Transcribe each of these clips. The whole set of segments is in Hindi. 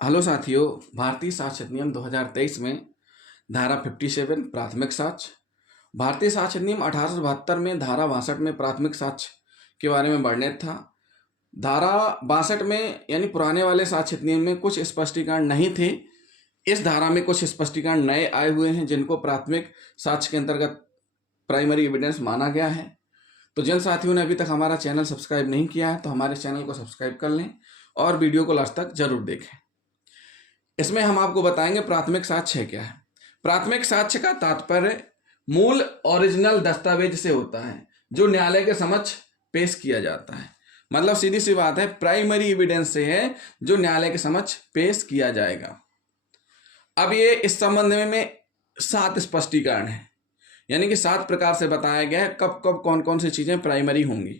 हेलो साथियों, भारतीय साक्ष्य अधिनियम 2023 में धारा 57 प्राथमिक साक्ष्य, भारतीय साक्ष्य अधिनियम 1872 में धारा 62 में प्राथमिक साक्ष्य के बारे में वर्णित था। धारा 62 में यानी पुराने वाले साक्ष्य अधिनियम में कुछ स्पष्टीकरण नहीं थे। इस धारा में कुछ स्पष्टीकरण नए आए हुए हैं जिनको प्राथमिक साक्ष्य के अंतर्गत प्राइमरी एविडेंस माना गया है। तो जिन साथियों ने अभी तक हमारा चैनल सब्सक्राइब नहीं किया है तो हमारे चैनल को सब्सक्राइब कर लें और वीडियो को लास्ट तक जरूर देखें। इसमें हम आपको बताएंगे प्राथमिक साक्ष्य क्या है। प्राथमिक साक्ष्य का तात्पर्य मूल ओरिजिनल दस्तावेज से होता है जो न्यायालय के समक्ष पेश किया जाता है। मतलब सीधी सी बात है, प्राइमरी एविडेंस से है जो न्यायालय के समक्ष पेश किया जाएगा। अब ये इस संबंध में 7 स्पष्टीकरण है, यानी कि 7 प्रकार से बताया गया है कब कब कौन कौन सी चीजें प्राइमरी होंगी।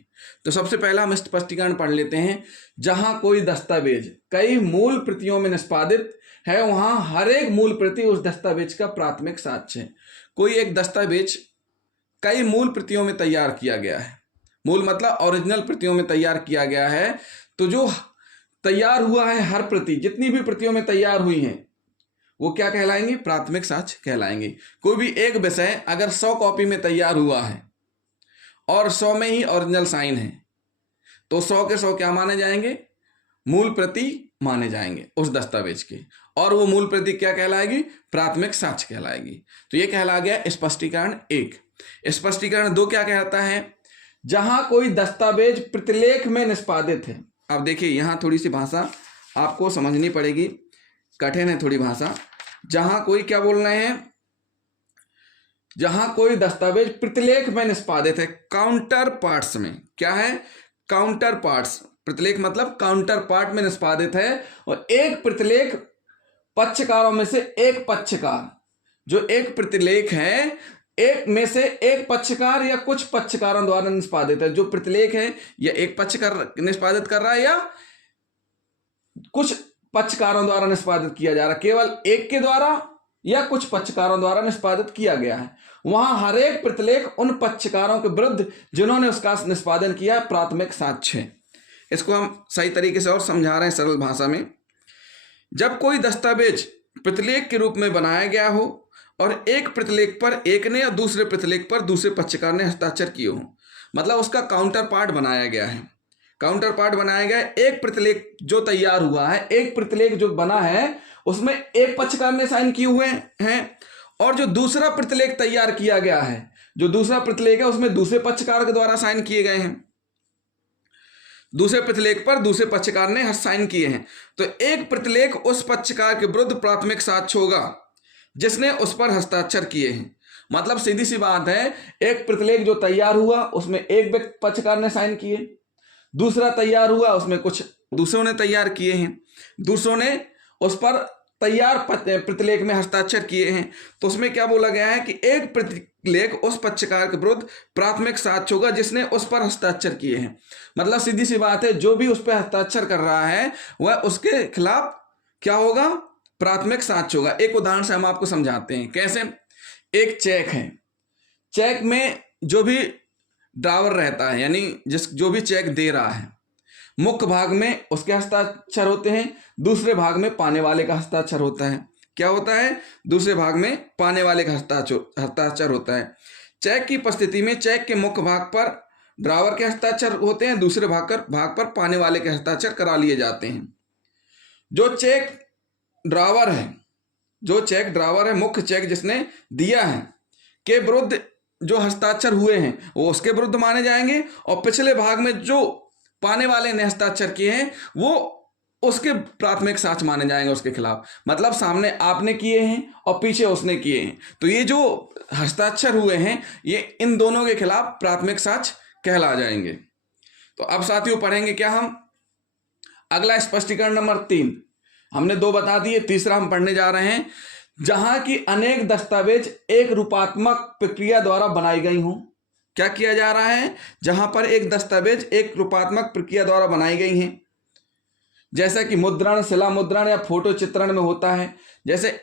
तो सबसे पहला हम स्पष्टीकरण पढ़ लेते हैं। जहां कोई दस्तावेज कई मूल प्रतियों में निष्पादित है वहां हर एक मूल प्रति उस दस्तावेज का प्राथमिक साक्ष्य है। कोई एक दस्तावेज कई मूल प्रतियों में तैयार किया गया है, मूल मतलब ओरिजिनल प्रतियों में तैयार किया गया है, तो जो तैयार हुआ है हर प्रति, जितनी भी प्रतियों में तैयार हुई हैं वो क्या कहलाएंगी? प्राथमिक साक्ष्य कहलाएंगे। कोई भी एक विषय अगर 100 कॉपी में तैयार हुआ है और 100 में ही ओरिजिनल साइन है तो 100 के 100 क्या माने जाएंगे? मूल प्रति माने जाएंगे उस दस्तावेज के, और वो मूल प्रति क्या कहलाएगी? प्राथमिक साक्ष्य कहलाएगी। तो ये कहला गया स्पष्टीकरण 1। स्पष्टीकरण 2 क्या कहता है? जहां कोई दस्तावेज प्रतिलेख में निष्पादित है। अब देखिए यहां थोड़ी सी भाषा आपको समझनी पड़ेगी, कठिन है थोड़ी भाषा। जहां कोई क्या बोल रहे हैं? जहां कोई दस्तावेज प्रतिलेख में निष्पादित है, काउंटर पार्ट्स में। क्या है? Counter parts. प्रतिलेख मतलब काउंटर पार्ट में निष्पादित है, और एक प्रतिलेख पक्षकारों में से एक पक्षकार, जो एक प्रतिलेख है एक में से एक पक्षकार या कुछ पक्षकारों द्वारा निष्पादित है। जो प्रतिलेख है या एक पक्षकार निष्पादित कर रहा है या कुछ पक्षकारों द्वारा निष्पादित किया जा रहा है, केवल एक के द्वारा या कुछ पक्षकारों द्वारा निष्पादित किया गया है, वहां हर एक प्रतिलेख उन पक्षकारों के विरुद्ध जिन्होंने उसका निष्पादन किया है प्राथमिक साक्ष्य है। इसको हम सही तरीके से और समझा रहे हैं सरल भाषा में। जब कोई दस्तावेज प्रतिलेख के रूप में बनाया गया हो और एक प्रतिलेख पर एक ने या दूसरे प्रतिलेख पर दूसरे पक्षकार ने हस्ताक्षर किए हो, मतलब उसका काउंटर पार्ट बनाया गया है। काउंटर पार्ट बनाया गया है, एक प्रतिलेख जो तैयार हुआ है, एक प्रतिलेख जो बना है उसमें एक पक्षकार ने साइन किए हुए हैं, और जो दूसरा प्रतिलेख तैयार किया गया है, जो दूसरा प्रतिलेख है उसमें दूसरे पक्षकार के द्वारा साइन किए गए हैं। दूसरे प्रतिलेख पर दूसरे पक्षकार ने साइन किए हैं, तो एक प्रतिलेख उस पक्षकार के विरुद्ध प्राथमिक साक्ष्य होगा जिसने उस पर हस्ताक्षर किए हैं। मतलब सीधी सी बात है, एक प्रतिलेख जो तैयार हुआ उसमें एक पक्षकार ने साइन किए, दूसरा तैयार हुआ उसमें कुछ दूसरों ने तैयार किए हैं, दूसरों ने उस पर तैयार प्रतिलेख में हस्ताक्षर किए हैं। तो उसमें क्या बोला गया है कि एक प्रतिलेख उस पक्षकार के विरुद्ध प्राथमिक साक्ष्य होगा जिसने उस पर हस्ताक्षर किए हैं। मतलब सीधी सी बात है, जो भी उस पर हस्ताक्षर कर रहा है वह उसके खिलाफ क्या होगा? प्राथमिक साक्ष्य होगा। एक उदाहरण से हम आपको समझाते हैं कैसे। एक चेक है, चेक में जो भी ड्रावर रहता है, यानी जो भी चेक दे रहा है, मुख्य भाग में उसके हस्ताक्षर होते हैं, दूसरे भाग में पाने वाले का हस्ताक्षर होता है। क्या होता है? दूसरे भाग में पाने वाले का हस्ताक्षर होता है। चेक की उपस्थिति में चेक के मुख्य भाग पर ड्रावर के हस्ताक्षर होते हैं, दूसरे भाग पर पाने वाले के हस्ताक्षर करा लिए जाते हैं। जो चेक ड्रावर है, मुख्य चेक जिसने दिया है के विरुद्ध जो हस्ताक्षर हुए हैं वो उसके विरुद्ध माने जाएंगे, और पिछले भाग में जो पाने वाले ने हस्ताक्षर किए हैं वो उसके प्राथमिक साक्ष्य माने जाएंगे उसके खिलाफ। मतलब सामने आपने किए हैं और पीछे उसने किए हैं, तो ये जो हस्ताक्षर हुए हैं ये इन दोनों के खिलाफ प्राथमिक साक्ष्य कहला जाएंगे। तो अब साथियों पढ़ेंगे क्या हम? अगला स्पष्टीकरण नंबर 3 हमने 2 बता दिए, तीसरा हम पढ़ने जा रहे हैं। जहां की अनेक दस्तावेज एक रूपात्मक प्रक्रिया द्वारा बनाई गई हों। क्या किया जा रहा है? जहां पर एक दस्तावेज एक रूपात्मक प्रक्रिया द्वारा बनाई गई हैं, जैसा कि मुद्रण, शिला मुद्रण या फोटो चित्रण में होता है। जैसे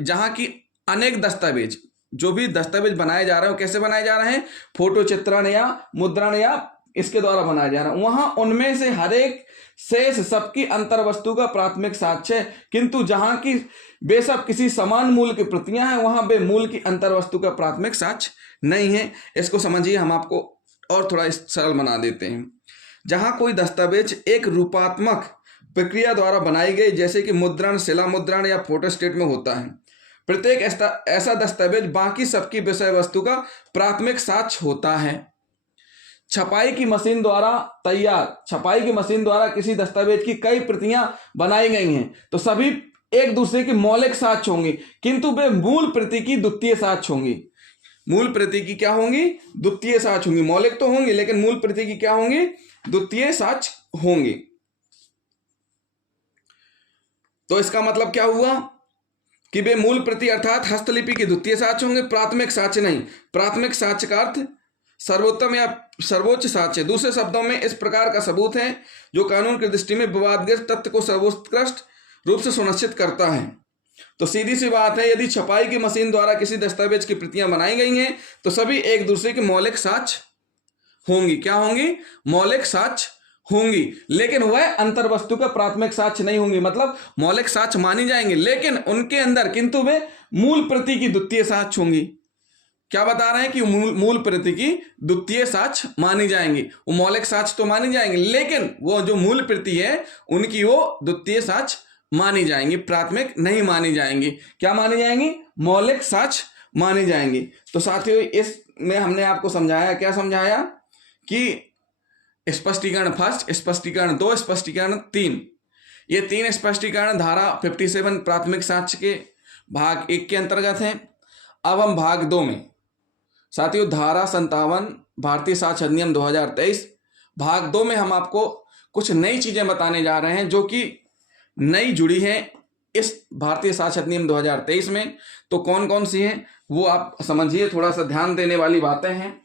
जहां की अनेक दस्तावेज, जो भी दस्तावेज बनाए जा रहे हैं वो कैसे बनाए जा रहे हैं? फोटो चित्रण या मुद्रण या इसके द्वारा बनाया जा रहा है। वहां उनमें से हर एक शेष सबकी अंतर्वस्तु का प्राथमिक साक्ष्य है, किंतु जहां की बेशक किसी समान मूल की प्रतियां हैं वहां बे मूल की अंतर्वस्तु का प्राथमिक साक्ष्य नहीं है। इसको समझिए, हम आपको और थोड़ा सरल बना देते हैं। जहां कोई दस्तावेज एक रूपात्मक प्रक्रिया द्वारा बनाई गई, जैसे कि मुद्रण, शिला मुद्रण या फोटोस्टेट में होता है, प्रत्येक ऐसा दस्तावेज बाकी सबकी विषय वस्तु का प्राथमिक साक्ष्य होता है। छपाई की मशीन द्वारा किसी दस्तावेज की कई प्रतियां बनाई गई हैं, तो सभी एक दूसरे की मौलिक साक्ष्य होंगी, किंतु वे मूल प्रति की द्वितीय साक्ष्य होंगी। मूल प्रति की क्या होंगी? द्वितीय साक्ष्य होंगी। मौलिक तो होंगी लेकिन मूल प्रति की क्या होंगी? द्वितीय साक्ष्य होंगी। तो इसका मतलब क्या हुआ कि वे मूल प्रति अर्थात हस्तलिपि की द्वितीय साक्ष्य होंगे, प्राथमिक साक्ष्य नहीं। प्राथमिक साक्ष्य का अर्थ सर्वोत्तम या सर्वोच्च साक्ष्य। दूसरे शब्दों में इस प्रकार का सबूत है जो कानून की दृष्टि में विवादग्रस्त तथ्य को सर्वोत्कृष्ट रूप से सुनिश्चित करता है। तो सीधी सी बात है, यदि छपाई की मशीन द्वारा किसी दस्तावेज की प्रतियां बनाई गई हैं तो सभी एक दूसरे की मौलिक साक्ष्य होंगी। क्या होंगी? मौलिक साक्ष्य होंगी, लेकिन वह अंतर्वस्तु का प्राथमिक साक्ष्य नहीं होंगी। मतलब मौलिक साक्ष्य मानी जाएंगे लेकिन उनके अंदर किंतु वे मूल प्रति की द्वितीय साक्ष्य होंगी। क्या बता रहे हैं कि मूल प्रति की द्वितीय साक्ष्य मानी जाएंगी। वो मौलिक साक्ष्य तो मानी जाएंगे लेकिन वो जो मूल प्रति है उनकी वो द्वितीय साक्ष्य मानी जाएंगी, प्राथमिक नहीं मानी जाएंगी। क्या मानी जाएंगी? मौलिक साक्ष्य मानी जाएंगी। तो साथियों, इसमें हमने आपको समझाया, क्या समझाया कि स्पष्टीकरण फर्स्ट, स्पष्टीकरण 2, स्पष्टीकरण 3, ये 3 स्पष्टीकरण धारा 57 प्राथमिक साक्ष्य के भाग 1 के अंतर्गत हैं। अब हम भाग 2 में साथियों धारा 57 भारतीय साक्ष्य अधिनियम 2023 भाग 2 में हम आपको कुछ नई चीजें बताने जा रहे हैं जो कि नई जुड़ी हैं इस भारतीय साक्ष्य अधिनियम 2023 में। तो कौन कौन सी हैं वो आप समझिए, थोड़ा सा ध्यान देने वाली बातें हैं।